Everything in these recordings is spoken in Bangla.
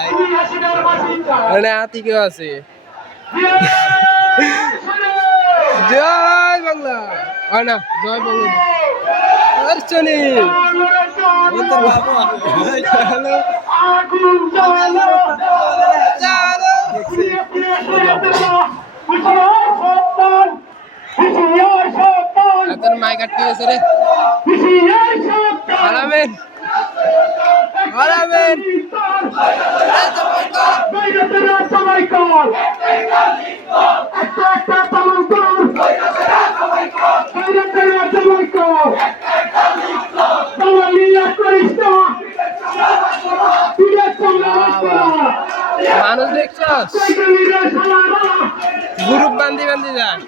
এখানে হাতি কেউ আছে? জয় বাংলা। হয় না জয় বাংলা। দর্শনী হ্যালো। মাইক আটকে গেছে রে? হারাবেন হারাবেন। মানুষ দেখছস গ্রুপ বান্ধি যায়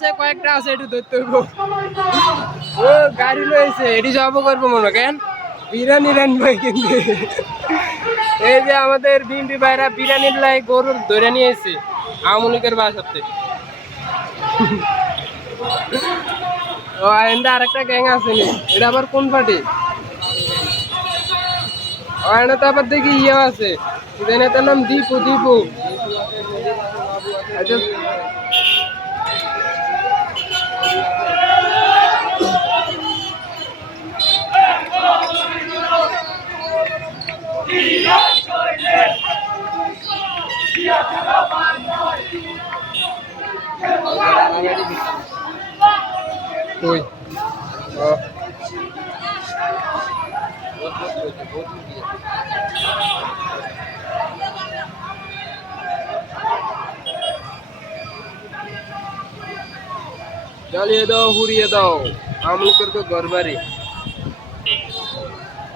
আছে কয়েকটা আছে, একটু ধরতে হইব। ও, গাড়ি লইছে এটি জব করব মনে কেন? বিরিয়ানি রানবে কিন্তু। এই যে আমাদের বিম্বি ভাইরা বিরিয়ানির লাই গরুর ধরে নিয়ে এসে আমলিকের বাসাতে ও এন্ডা আরেকটা গ্যাং আছে নি, এটা আবার কোন পার্টি? ও তো আবার দেখি ইয়ে আছে নাম দীপু দীপু। আচ্ছা কই? ও জ্বালিয়ে দাও হুড়িয়ে দাও। আমলকের তো ঘর বাড়ি